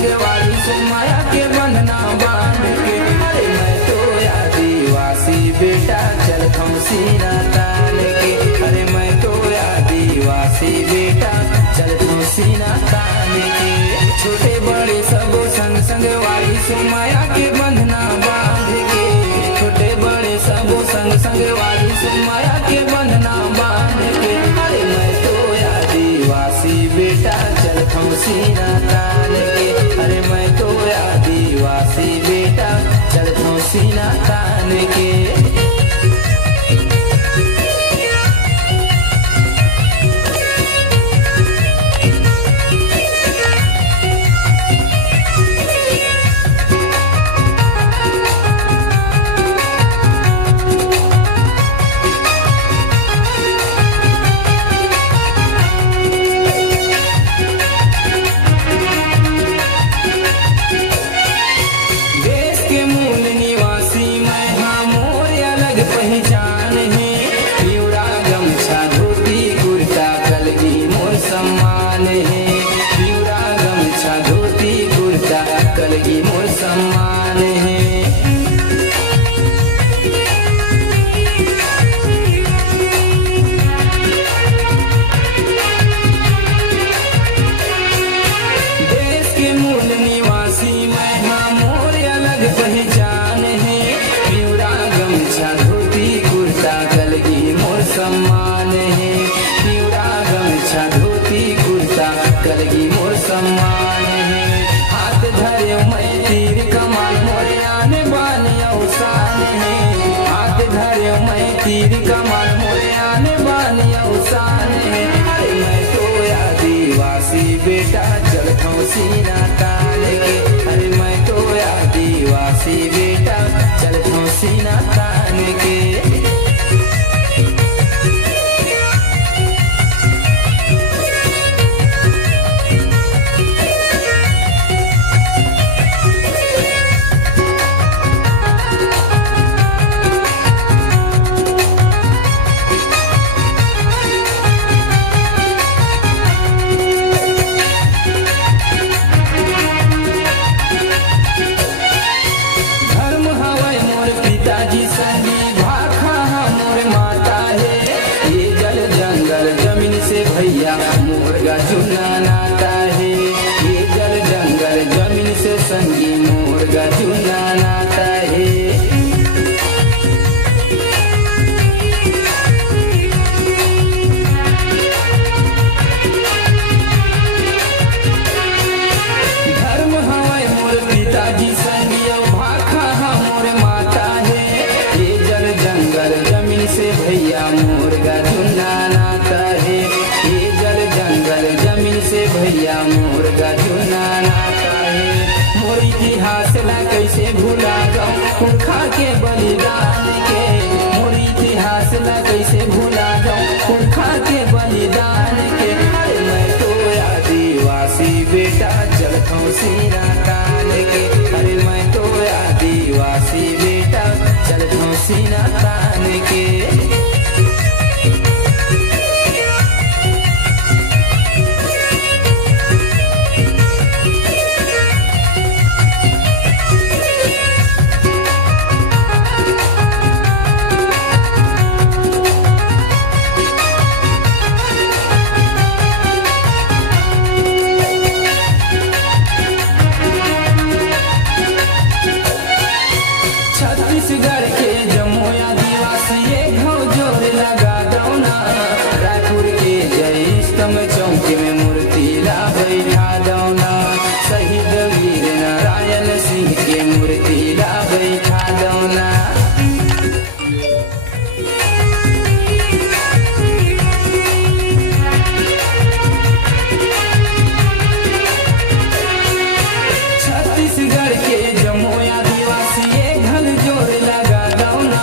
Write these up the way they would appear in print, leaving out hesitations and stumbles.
संग वाली से माया के बंधना बांध के। अरे मैं तो आदिवासी बेटा चलता हूँ सीना तान के। अरे मैं तो आदिवासी बेटा चलता हूँ सीना तान के। छोटे बड़े सब संग संग वाली से माया के बंधना बांध के। छोटे बड़े सब संग संग वाली से माया के बंधना बांध के। अरे मैं तो आदिवासी बेटा चलता हूँ सीना तान के। अरे मैं तो आदिवासी बेटा चलता हूँ सीना तान के। पहचान है पिवरा गमछा धोती कुर्ता कलगी मोर सम्मान है। पिवरा गमछा धोती कुर्ता कलगी मोर सम्मान है। देश के मूल निवासी मैं हाँ मोर अलग पहचान है। पिवरा गमछा कलगी मोर सम्मान है। पिवरा गमछा धोती कुर्ता कलगी मोर सम्मान है। हाथ धरे मैं तीर कमान मोरे आने बाने अवसान है। हाथ धरे मैं तीर कमान मोरे आने बाने अवसान है। अरे मैं तो आदिवासी बेटा चलता हूँ सीना तान के। अरे मैं तो आदिवासी बेटा चलता हूँ सीना तान के। पिताजी संगी भाखा मोर माता है। ये जल जंगल जमीन से भैया मोरगा चुना नाता है। ये जल जंगल जमीन से संगी मोरगा चुना नाता है। धर्म हवाई मोर पिताजी संगी भाखा मोर माता है। ये जल जंगल जमीन से भैया मोरगा चुना नाता है। ये जल जंगल जमीन से भैया मोरगा चुना नाता है। मोर इतिहास ला कैसे भूला जाऊं पुरखा के बलिदान के। मोर इतिहास ला कैसे भूला जाऊं पुरखा के बलिदान के। अरे मैं तो आदिवासी बेटा चलता हूँ सीना तान के। अरे मैं तो आदिवासी बेटा चलता हूँ सीना तान के। छत्तीसगढ़ के जमुई आदिवासी ये घाव जोर लगा दौना। रायपुर के जय स्तंभ चौकी में मूर्ति ला बैठा दौना। शहीद वीर नारायण सिंह के मूर्ति ला बैठा दौना। छत्तीसगढ़ के जमुई आदिवासी ये घल जोर लगा दौना।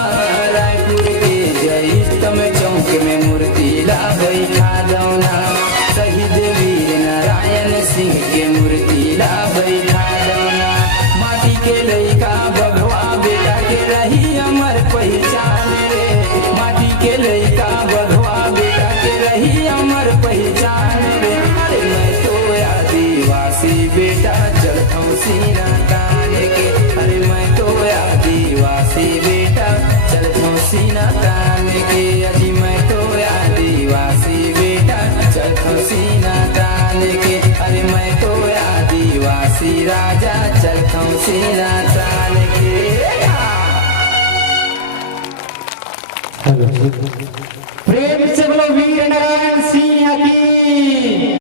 रायपुर के जय स्तंभ चौक में मूर्ति ला बैठा दौना। शहीद वीर नारायण सिंह के मूर्ति ला बैठा दौना। माटी के लइका बघवा बेटा के रही अमर पहचान रे। माटी के लइका बघवा बेटा के रही अमर पहचान रे। अरे मैं तो आदिवासी बेटा चलता सीना तान के। अरे मैं तो आदिवासी बेटा चलत हूँ सीना तान के। अजी मैं तो आदिवासी बेटा चलत हूँ सीना तान के। अरे मैं तो आदिवासी राजा चलत हूँ सीना तान के। प्रेम से बोलो